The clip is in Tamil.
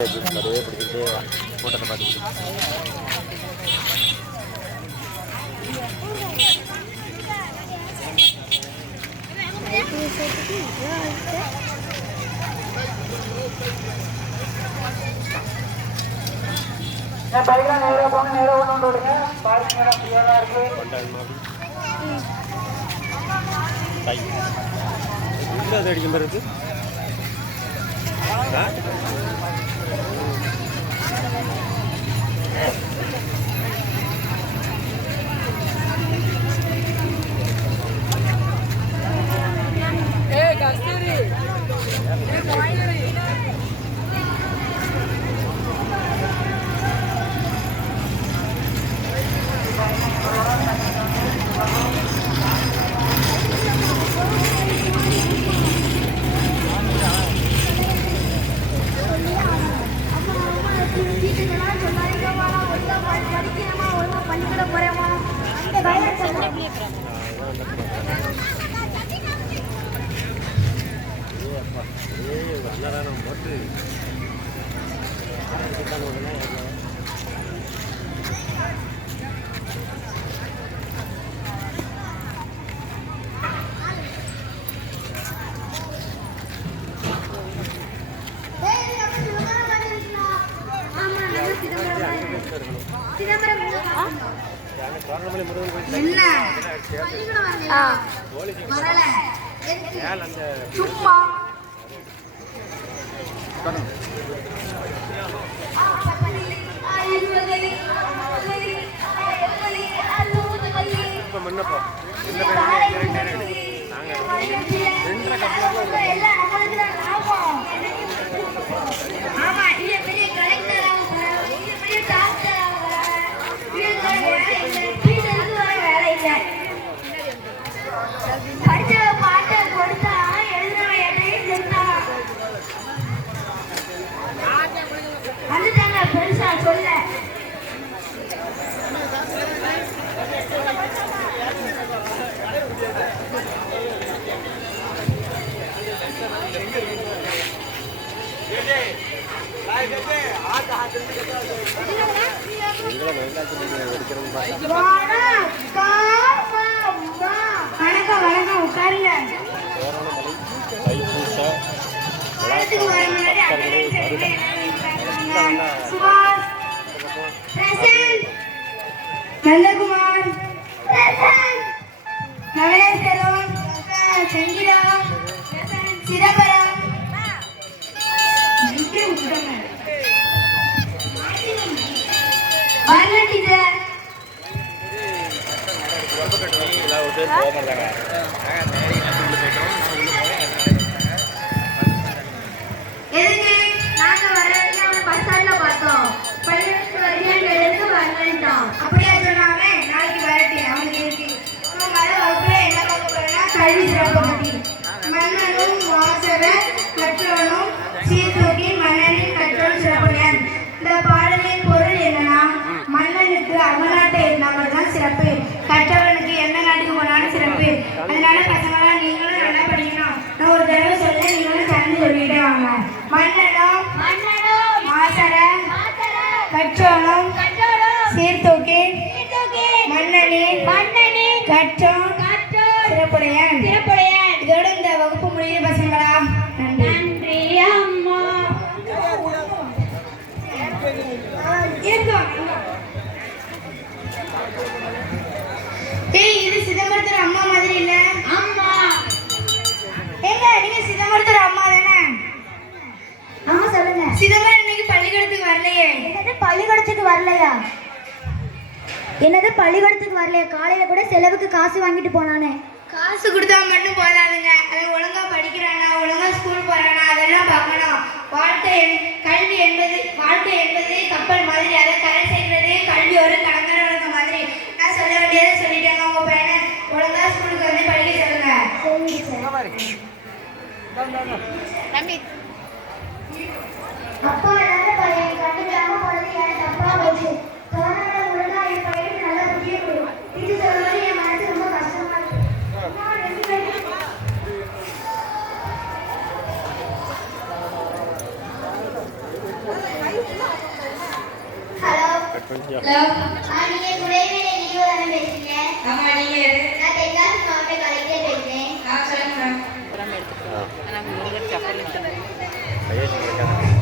அப்படியே பிடிச்சிட்டு கூட்டத்தை பார்த்துக்கிட்டு பைக்லாம் நேராக போங்க, நேராக ஒன்று விடுங்க. பார்க்கிங் இடம் ஃப்ரீயாக இருக்கு. அது அடிக்கும் பிறகு போட்டு சும்மா முன்னப்போ பெருசா சொல்ல வணக்கம் வணக்கம் உட்காருங்க. சுபாஷ் நந்தகுமார் நவலேஸ்வரம் செங்கிரம் சிதம்பரம் அப்படியே சொன்னாங்க. நாளைக்கு வரட்டு அவனுக்கு இருக்கு. கல்வி சிறப்பு பற்றி மன்னனும் வாசக கற்றவனும் சீர்தூக்கி மன்னனின் கற்றோன் சிறப்புடன். இந்த பாடலின் பொருள் என்னன்னா, மன்னனுக்கு அவநாட்டை இருந்தாமல் தான் சிறப்பு, கற்றவனுக்கு எந்த நாட்டுக்கு போனாலும் சிறப்பு. அதனால பசங்களாம் நீங்களும் நல்லா படிக்கணும். நான் ஒரு தடவை சொல்ல, நீங்களும் சேர்ந்து சொல்லிட்டே வாங்க. மன்னனும் வாசக கற்றோனும் சீர்தூக்கி மன்னனின் கற்றோன் சிறப்புடையன். இதோட இந்த வகுப்பு முடியுது பசங்களா. நன்றி அம்மா. இது சிதம்பரத்தூர் அம்மா மாதிரி இல்ல? அம்மா ஏங்க, நீங்க சிதம்பரத்தூர் அம்மா தானே? ஆமா சொல்லுங்க. சிதம்பரம் இன்னைக்கு பள்ளிக்கூடத்துக்கு வரலையே. என்னது பள்ளிக்கூடத்துக்கு வரலையா? காலையில கூட செலவுக்கு காசு வாங்கிட்டு போனானே. காசு கொடுத்தா மட்டும் போதாதுங்க. அவன் ஒழுங்கா படிக்கிறானா, ஒழுங்கா ஸ்கூல் போறானா, அதெல்லாம் பார்க்கணும். கல்வி என்பது கப்பல் மாதிரி. அதை கரை சேர்க்கிறது கல்வி ஒரு கலங்கர ஒழுங்க மாதிரி. நான் சொல்ல வேண்டியதை சொல்லிட்டேங்க. உங்க பையனை ஒழுங்கா ஸ்கூலுக்கு வந்து படிக்க சொல்லுங்க. அப்பா எல்லாரும் பையன் கண்டுக்காம போனது எனக்கு தப்பா போச்சு. ஒழுங்கா என் பையனுக்கு நல்லா புரிய முடியும். இது சொல்றது என் மனசு ரொம்ப கஷ்டமா இருக்கு. கட் பண்ணிட்டியா? நீங்க குறைவேலை நீதிவாளம் பேசுறீங்க. ஆமா நீங்க யாரு? நான் தென்காசி மாவட்ட கலெக்டர் பேசுறேன். சொல்லுங்க மேம். கையெழுத்து கிடைக்காத